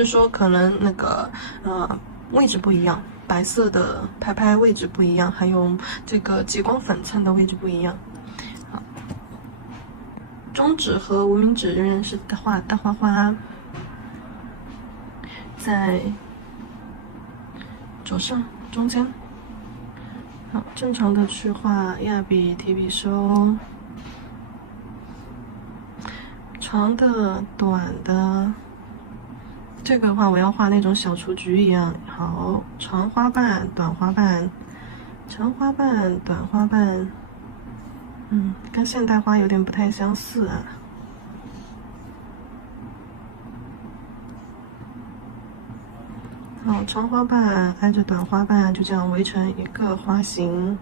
是说可能那个位置不一样，白色的拍位置不一样，还有这个极光粉蹭的位置不一样。好，中指和无名指仍然是画大花花，在左上中间。好，正常的去画压笔、提笔收，长的、短的。这个的话，我要画那种小雏菊一样。好，长花瓣、短花瓣，长花瓣、短花瓣。跟现代花有点不太相似啊。好，长花瓣挨着短花瓣，就这样围成一个花形。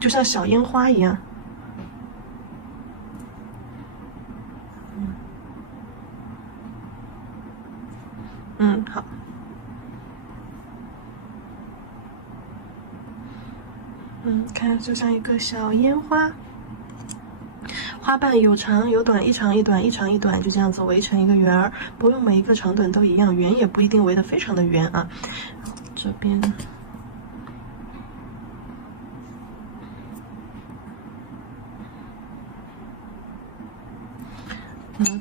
就像小烟花一样。好。看，就像一个小烟花。花瓣有长有短，一长一短，一长一短，就这样子围成一个圆儿，不用每一个长短都一样，圆也不一定围得非常的圆啊。这边，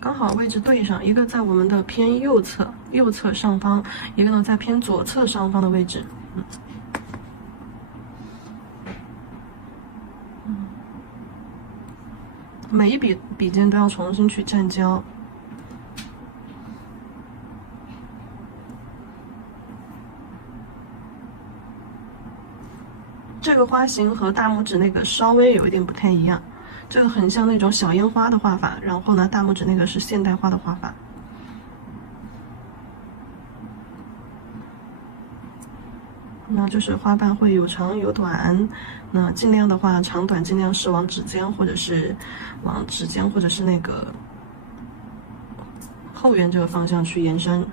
刚好位置对上，一个在我们的偏右侧上方，一个呢在偏左侧上方的位置。每一笔尖都要重新去蘸胶。这个花型和大拇指那个稍微有一点不太一样，这个很像那种小烟花的画法，然后呢，大拇指那个是现代化的画法。那就是花瓣会有长有短，那尽量的话，长短尽量是往指尖或者是那个后缘这个方向去延伸。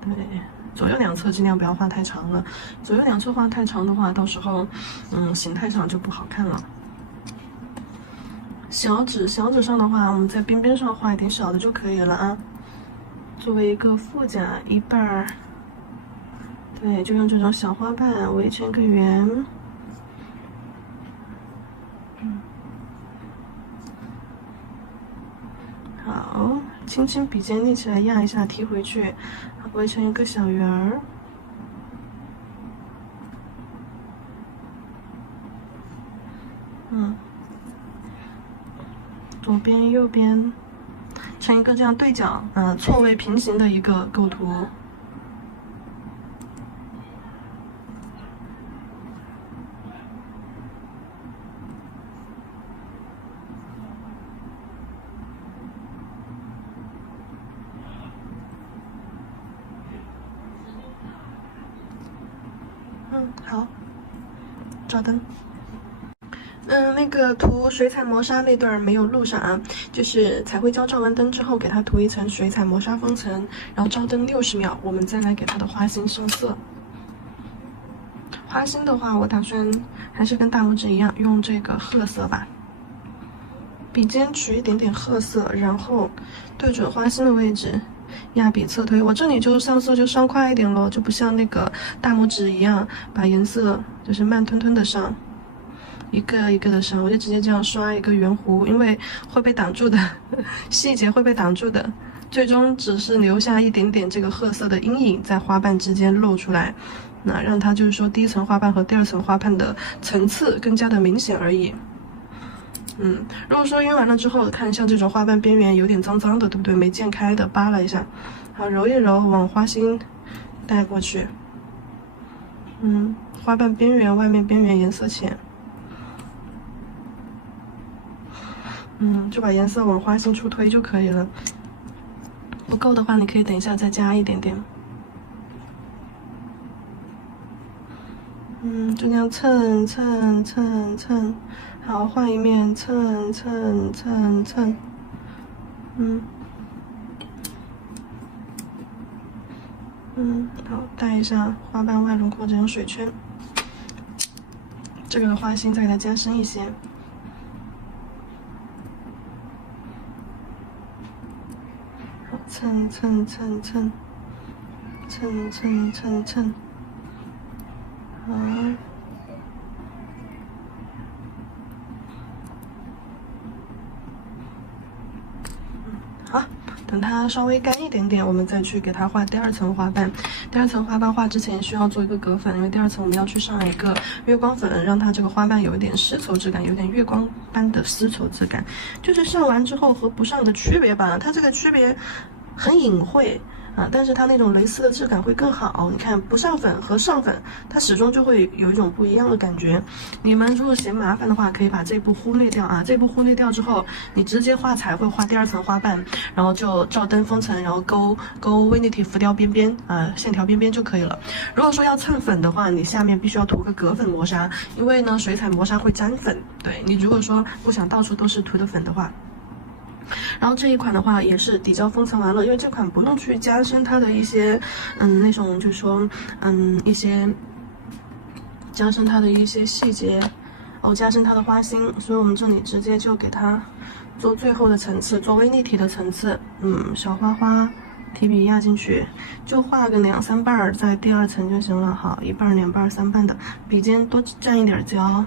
对，左右两侧尽量不要画太长了，左右两侧画太长的话，到时候形态上就不好看了。小指上的话，我们在边边上画一点小的就可以了啊，作为一个腹甲一半儿。对，就用这种小花瓣围成个圆。好，轻轻笔尖立起来压一下，提回去，围成一个小圆儿。左边右边成一个这样对角，错位平行的一个构图。好，照灯。那个涂水彩磨砂那段没有录上啊，就是彩绘胶照完灯之后，给它涂一层水彩磨砂封层，然后照灯60秒，我们再来给它的花心上色。花心的话，我打算还是跟大拇指一样，用这个褐色吧。笔尖取一点点褐色，然后对准花心的位置，压笔侧推。我这里就上色就上快一点咯，就不像那个大拇指一样，把颜色就是慢吞吞的上。一个一个的上，我就直接这样刷一个圆弧，因为会被挡住的，细节会被挡住的，最终只是留下一点点这个褐色的阴影在花瓣之间露出来，那让它就是说第一层花瓣和第二层花瓣的层次更加的明显而已。如果说晕完了之后，看像这种花瓣边缘有点脏脏的，对不对？没剪开的，扒拉一下，好，揉一揉，往花心带过去。花瓣边缘、外面边缘颜色浅。就把颜色往花心处推就可以了。不够的话，你可以等一下再加一点点。就这样蹭蹭蹭蹭，好，换一面蹭蹭蹭蹭。好，带一下花瓣外轮廓这种水圈。这个的花心再给它加深一些。蹭蹭蹭蹭蹭蹭蹭蹭，好，等它稍微干一点点，我们再去给它画第2层花瓣。第2层花瓣画之前需要做一个隔粉，因为第2层我们要去上一个月光粉，让它这个花瓣有一点丝绸质感，有点月光般的丝绸质感。就是上完之后和不上的区别吧，它这个区别很隐晦。但是它那种蕾丝的质感会更好。你看不上粉和上粉，它始终就会有一种不一样的感觉。你们如果嫌麻烦的话，可以把这步忽略掉啊。这步忽略掉之后，你直接画彩绘，画第2层花瓣，然后就照灯封层，然后勾微立体浮雕边边线条边边就可以了。如果说要蹭粉的话，你下面必须要涂个隔粉磨砂，因为呢水彩磨砂会沾粉。对，你如果说不想到处都是涂的粉的话。然后这一款的话也是底胶封层完了，因为这款不用去加深它的一些那种就是说一些加深它的一些细节加深它的花心，所以我们这里直接就给它做最后的层次，做微立体的层次。小花花提笔压进去，就画个2、3瓣在第2层就行了。好，1瓣、2瓣、3瓣的，笔尖多蘸一点胶，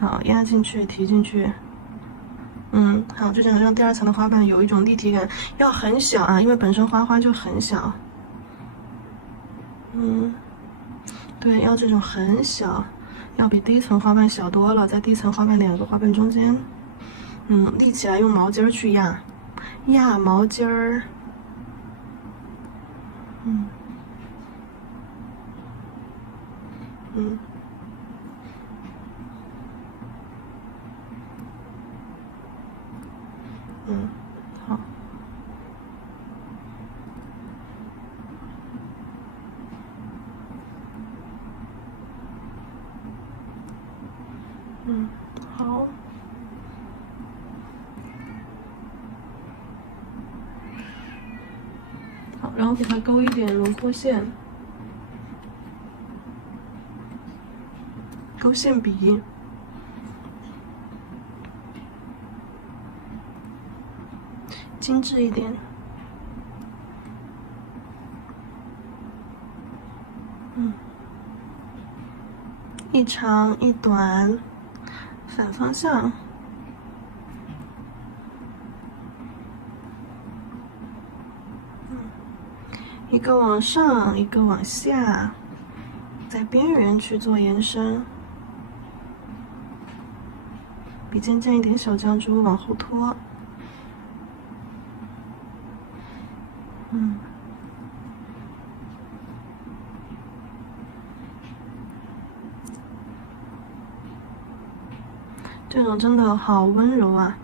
好，压进去提进去。好，就这样让第2层的花瓣有一种立体感，要很小啊，因为本身花就很小。对，要这种很小，要比第1层花瓣小多了，在第1层花瓣2个花瓣中间，立起来用毛巾去压毛巾儿，好，好，好，然后给它勾一点轮廓线，勾线笔。精致一点，一长一短，反方向，一个往上，一个往下，在边缘去做延伸，笔尖蘸一点小胶珠往后拖。这种真的好温柔啊！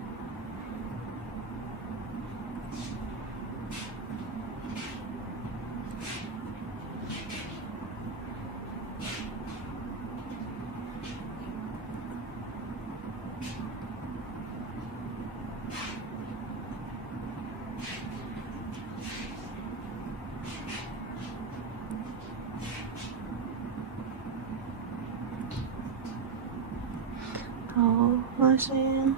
好，花心，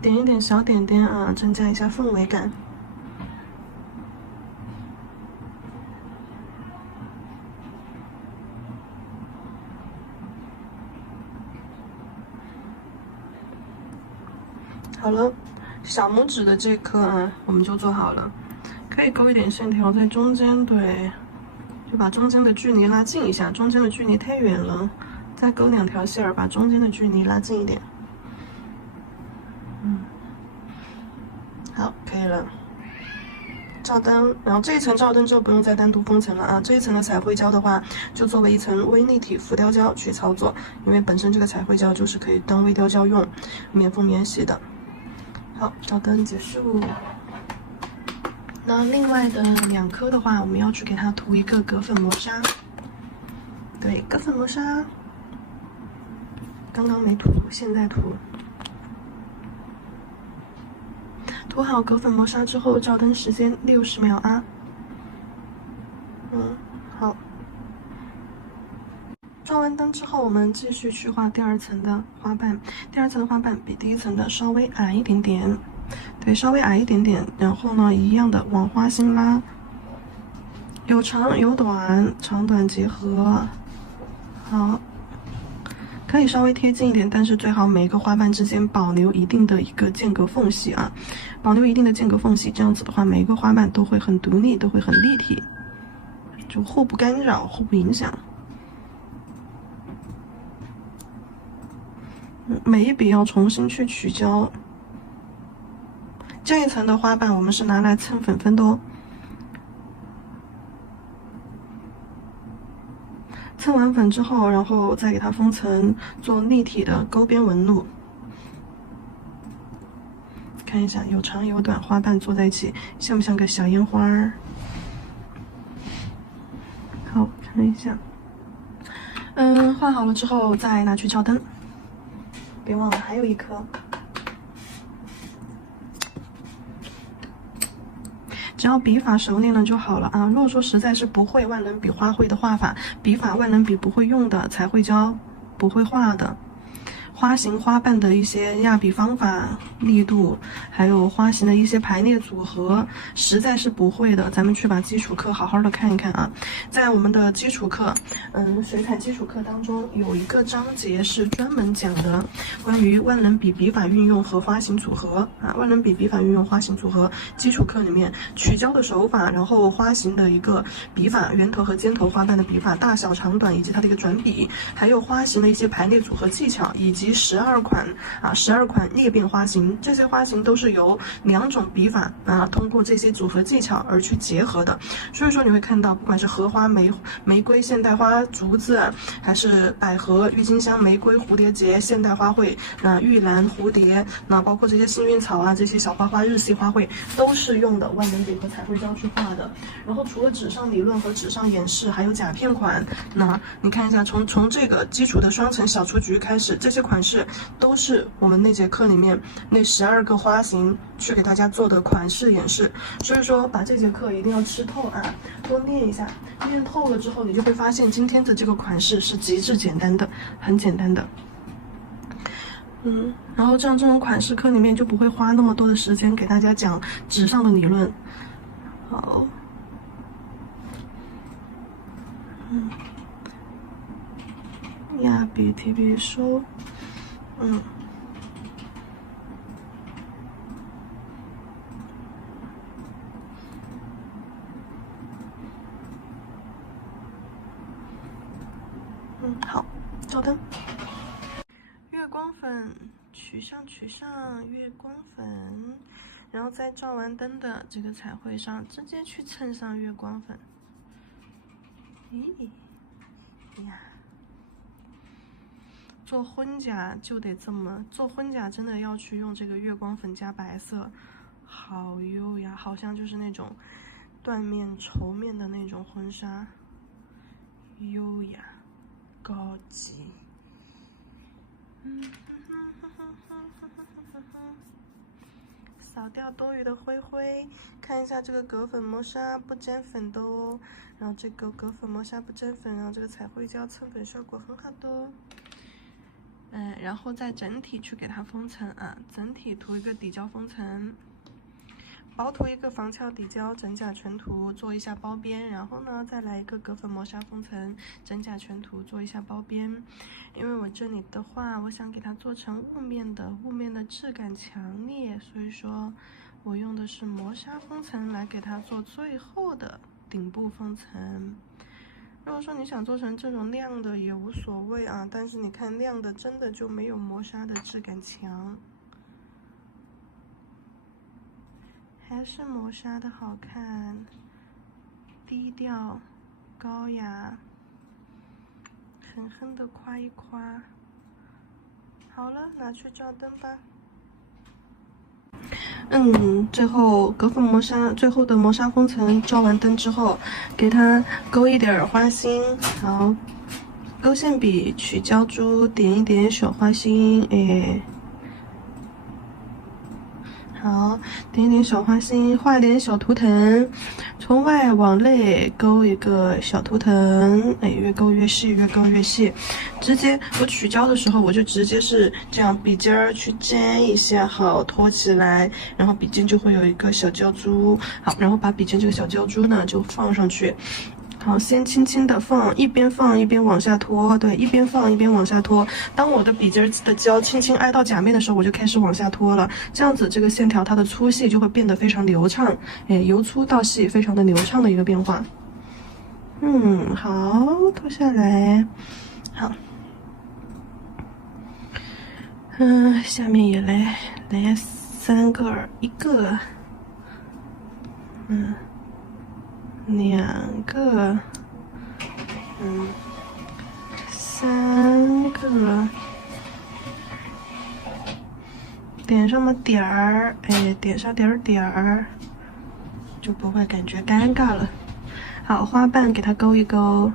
点一点小点点啊，增加一下氛围感。好了，小拇指的这颗啊，我们就做好了。可以勾一点线条在中间，对。就把中间的距离拉近一下，中间的距离太远了，再勾2条线儿，把中间的距离拉近一点。好，可以了。照灯，然后这一层照灯就不用再单独封层了啊。这一层的彩绘胶的话，就作为一层微立体浮雕胶去操作，因为本身这个彩绘胶就是可以当微雕胶用，免封免洗的。好，照灯结束。那另外的2颗的话，我们要去给它涂一个隔粉磨砂。对，隔粉磨砂，刚刚没涂，现在涂。涂好隔粉磨砂之后，照灯时间60秒啊。好。装完灯之后，我们继续去画第二层的花瓣。第二层的花瓣比第一层的稍微矮一点点，对，稍微矮一点点。然后呢，一样的往花心拉，有长有短，长短结合。好，可以稍微贴近一点，但是最好每个花瓣之间保留一定的一个间隔缝隙啊，保留一定的间隔缝隙。这样子的话，每个花瓣都会很独立，都会很立体，就互不干扰，互不影响。每一笔要重新去取胶。这一层的花瓣我们是拿来蹭粉粉的哦。蹭完粉之后，然后再给它封层，做立体的钩边纹路。看一下，有长有短，花瓣做在一起，像不像个小烟花儿？好，看一下。画好了之后再拿去照灯。别忘了还有一颗。只要笔法熟练了就好了啊！如果说实在是不会万能笔花卉的画法，笔法万能笔不会用的，彩绘胶不会画的，花型花瓣的一些压笔方法、力度，还有花型的一些排列组合，实在是不会的，咱们去把基础课好好的看一看啊！在我们的基础课，水彩基础课当中有一个章节是专门讲的关于万能笔笔法运用和花型组合啊，万能笔笔法运用花型组合，基础课里面取胶的手法，然后花型的一个笔法，圆头和尖头花瓣的笔法，大小长短以及它的一个转笔，还有花型的一些排列组合技巧，以及12款裂变花型，这些花型都是由2种笔法通过这些组合技巧而去结合的。所以说你会看到，不管是荷花、玫瑰、现代花、竹子，还是百合、郁金香、玫瑰、蝴蝶结、现代花卉，玉兰、蝴蝶，包括这些幸运草啊，这些小花花、日系花卉，都是用的万能笔和彩绘胶去画的。然后除了纸上理论和纸上演示，还有甲片款。那你看一下，从这个基础的双层小雏菊开始，这些款式都是我们那节课里面那12个花型去给大家做的款式演示。所以说把这节课一定要吃透啊，多练一下，练透了之后，你就会发现今天的这个款式是极致简单的，很简单的。然后这样这种款式课里面就不会花那么多的时间给大家讲纸上的理论。好，压笔提笔收，好，照灯。月光粉取上，月光粉，然后在照完灯的这个彩绘上直接去蹭上月光粉。咦呀，做婚甲就得这么做，婚甲真的要去用这个月光粉加白色，好优雅，好像就是那种缎面绸面的那种婚纱，优雅高级。扫掉多余的灰灰，看一下这个隔粉磨砂不沾粉的哦。然后这个隔粉磨砂不沾粉，然后这个彩绘胶蹭粉效果很好的哦。然后再整体去给它封层啊，整体涂一个底胶封层。薄涂一个防翘底胶，整甲全涂，做一下包边，然后呢再来一个隔粉磨砂封层，整甲全涂，做一下包边。因为我这里的话，我想给它做成雾面的质感强烈，所以说我用的是磨砂封层来给它做最后的顶部封层。如果说你想做成这种亮的也无所谓啊，但是你看亮的真的就没有磨砂的质感强。还是磨砂的好看，低调、高雅，狠狠的夸一夸。好了，拿去照灯吧。最后隔粉磨砂，最后的磨砂封层照完灯之后，给它勾一点花心，好，勾线笔取胶珠点一点小花心，好，点一点小花心，画一点小图腾，从外往内勾一个小图腾，哎，越勾越细，越勾越细。直接我取胶的时候，我就直接是这样笔尖儿去尖一下，好，托起来，然后笔尖就会有一个小胶珠。好，然后把笔尖这个小胶珠呢就放上去。好，先轻轻的放，一边放一边往下拖，对，一边放一边往下拖。当我的笔尖的胶轻轻挨到甲面的时候，我就开始往下拖了。这样子，这个线条它的粗细就会变得非常流畅，哎，由粗到细，非常的流畅的一个变化。好，拖下来，好，下面也来3个，一个，2个，3个，点上了点儿，哎，点上点儿，就不会感觉尴尬了。好，花瓣给它勾一勾。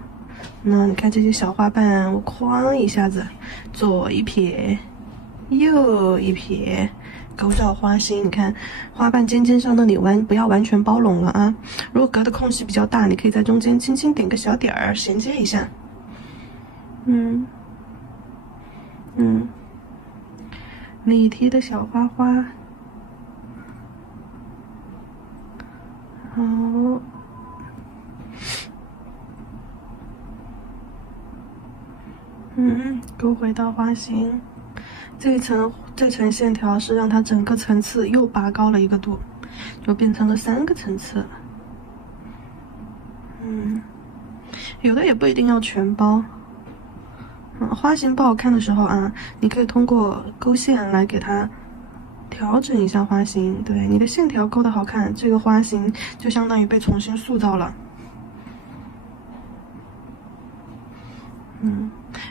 那你看这些小花瓣，我哐一下子，左一撇，右一撇。勾到花心，你看花瓣尖尖上那里不要完全包拢了啊。如果隔的空隙比较大，你可以在中间轻轻点个小点儿，衔接一下。立体的小花花。好，勾回到花心。这层线条是让它整个层次又拔高了1个度，就变成了3个层次。有的也不一定要全包。花型不好看的时候啊，你可以通过勾线来给它调整一下花型。对，你的线条勾得好看，这个花型就相当于被重新塑造了。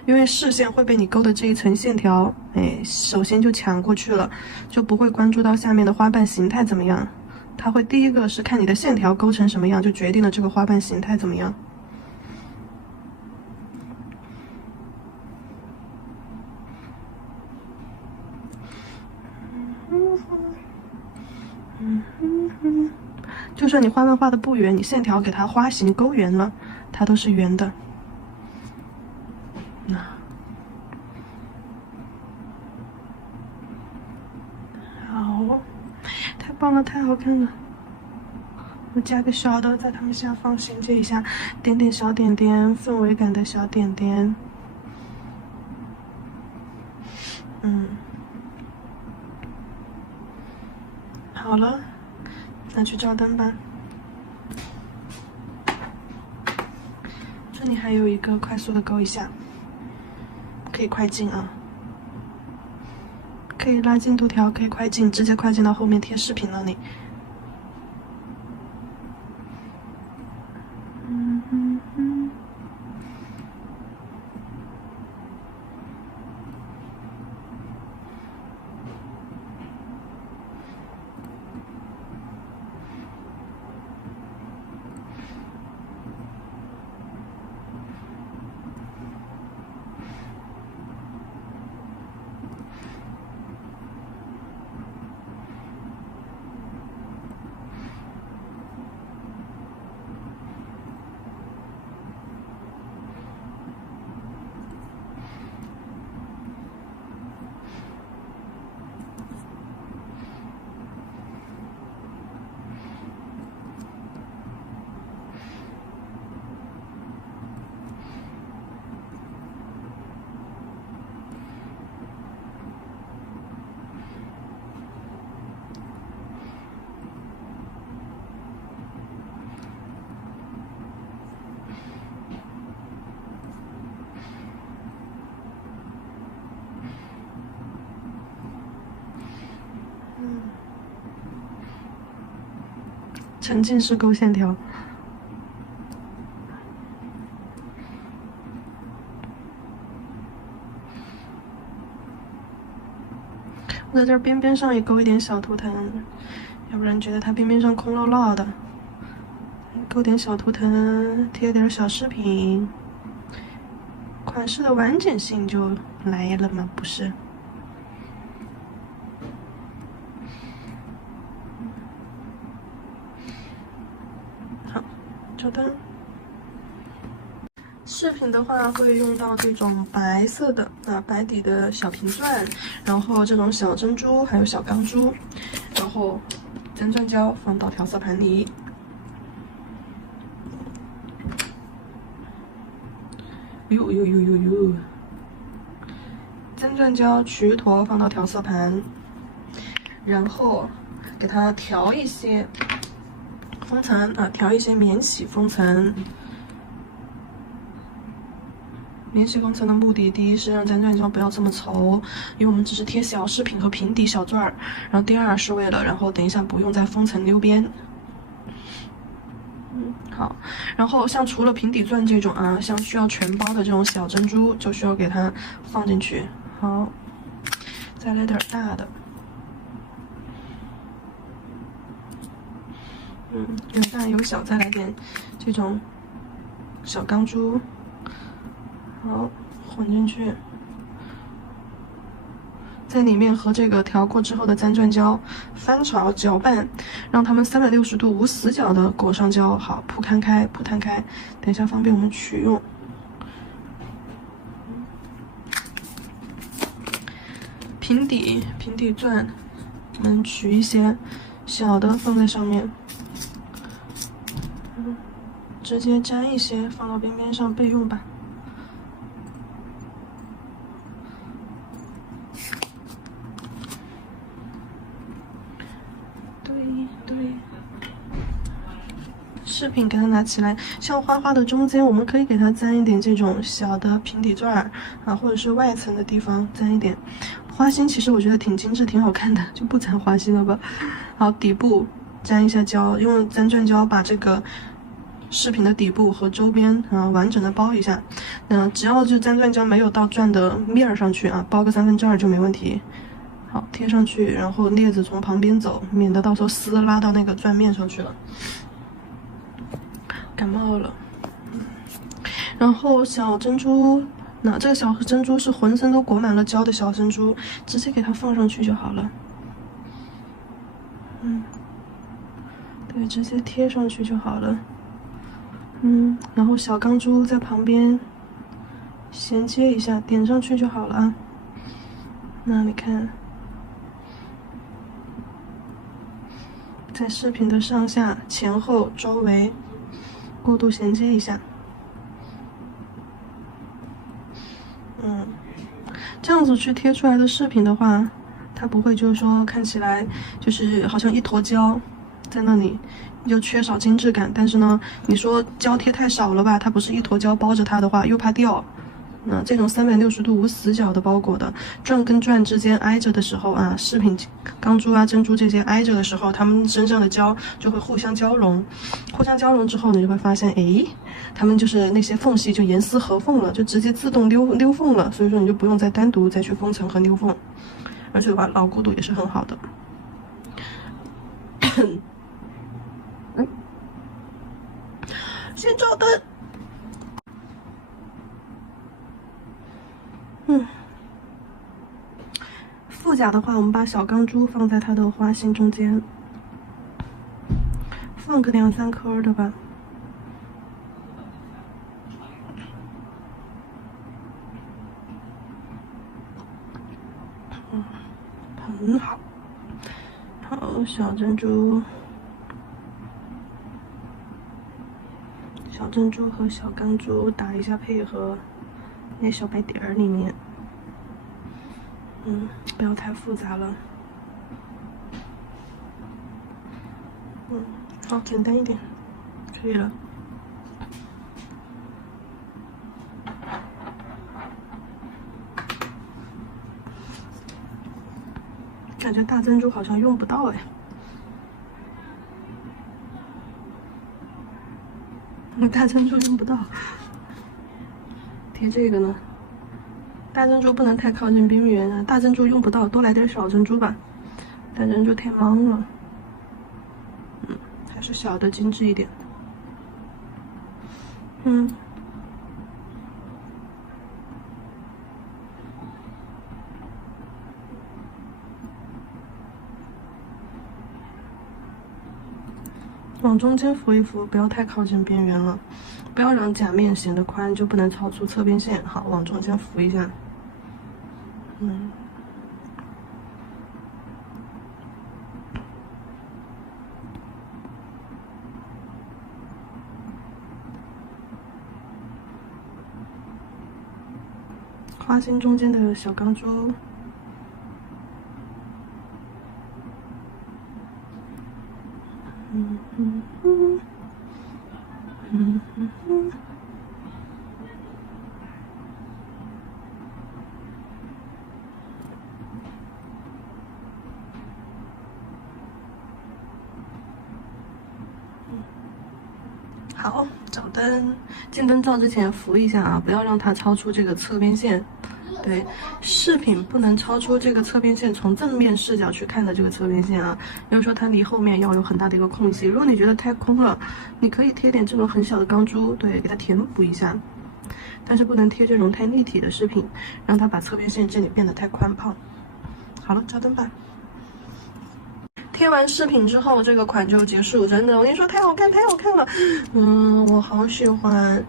因为视线会被你勾的这一层线条，哎，首先就抢过去了，就不会关注到下面的花瓣形态怎么样。它会第一个是看你的线条勾成什么样，就决定了这个花瓣形态怎么样。就算你花瓣画的不圆，你线条给它花型勾圆了，它都是圆的。好，太棒了，太好看了。我加个小的在它们下方衔接一下，点点小点点，氛围感的小点点。好了，那去照灯吧。这里还有一个快速的勾一下，可以快进啊，可以拉进度条，可以快进，直接快进到后面贴饰品那里。沉浸式勾线条。我在这边边上也勾一点小图腾，要不然觉得它边边上空落落的。勾点小图腾，贴点小饰品，款式的完整性就来了嘛，不是？好的。饰品的话会用到这种白色的白底的小瓶钻，然后这种小珍珠，还有小钢珠，然后真钻胶放到调色盘里。真钻胶取一坨放到调色盘，然后给它调一些封层调一些免洗封层。免洗封层的目的，第一是让真钻胶不要这么稠，因为我们只是贴小饰品和平底小钻儿。然后第二是为了，然后等一下不用再封层溜边。好，然后像除了平底钻这种像需要全包的这种小珍珠，就需要给它放进去。好，再来点大的。有大有小，再来点这种小钢珠。好，混进去，在里面和这个调过之后的真钻胶翻炒搅拌，让它们360度无死角的裹上胶。好，铺摊开，等一下方便我们取用。平底钻，我们取一些小的放在上面，直接粘一些放到边边上备用吧。对，饰品给它拿起来，像花花的中间，我们可以给它粘一点这种小的平底钻或者是外层的地方粘一点花心。其实我觉得挺精致，挺好看的，就不粘花心了吧。好，底部粘一下胶，用真钻胶把这个饰品的底部和周边完整的包一下。只要就真钻胶没有到钻的面上去包个2/3就没问题。好，贴上去，然后镊子从旁边走，免得到时候丝拉到那个钻面上去了。感冒了。然后小珍珠，这个小珍珠是浑身都裹满了胶的小珍珠，直接给它放上去就好了。对，直接贴上去就好了。然后小钢珠在旁边衔接一下，点上去就好了那你看，在饰品的上下、前后、周围过渡衔接一下。这样子去贴出来的饰品的话，它不会就是说看起来就是好像一坨胶在那里，又缺少精致感。但是呢，你说胶贴太少了吧，它不是一坨胶包着它的话，又怕掉。这种360度无死角的包裹的，钻跟钻之间挨着的时候饰品钢珠珍珠这些挨着的时候，它们身上的胶就会互相交融，之后你就会发现，它们就是那些缝隙就严丝合缝了，就直接自动溜缝了。所以说你就不用再单独再去封层和溜缝，而且的话牢固度也是很好的。先照灯。副甲的话，我们把小钢珠放在它的花心中间，放个2-3颗的吧。很好。好，小珍珠和小钢珠打一下配合，那小白点儿里面。不要太复杂了。好，简单一点，可以了。感觉大珍珠好像用不到大珍珠用不到，贴这个呢。大珍珠不能太靠近边缘大珍珠用不到，多来点小珍珠吧。大珍珠太忙了，还是小的精致一点。往中间扶一扶，不要太靠近边缘了，不要让甲面显得宽，就不能超出侧边线。好，往中间扶一下。花心中间的小钢珠。好，找灯，进灯罩之前扶一下啊，不要让它超出这个侧边线。对，饰品不能超出这个侧边线，从正面视角去看的这个侧边线啊，要说它离后面要有很大的一个空隙。如果你觉得太空了，你可以贴点这种很小的钢珠，对，给它填补一下。但是不能贴这种太立体的饰品，让它把侧边线这里变得太宽胖。好了，照灯吧。贴完饰品之后，这个款就结束。真的，我跟你说太好看，太好看了。我好喜欢，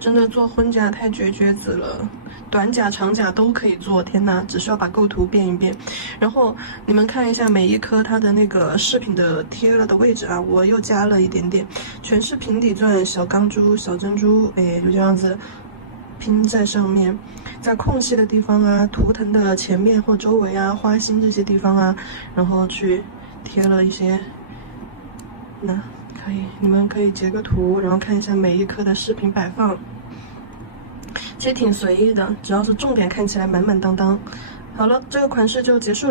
真的做婚甲太绝子了。短甲、长甲都可以做，天呐，只需要把构图变一变。然后你们看一下每一颗它的那个饰品的贴了的位置啊，我又加了一点点，全是平底钻、小钢珠、小珍珠，哎，就这样子拼在上面，在空隙的地方啊，图腾的前面或周围啊，花心这些地方啊，然后去贴了一些，那可以，你们可以截个图，然后看一下每一颗的饰品摆放。其实挺随意的，只要是重点看起来满满当当。好了，这个款式就结束了。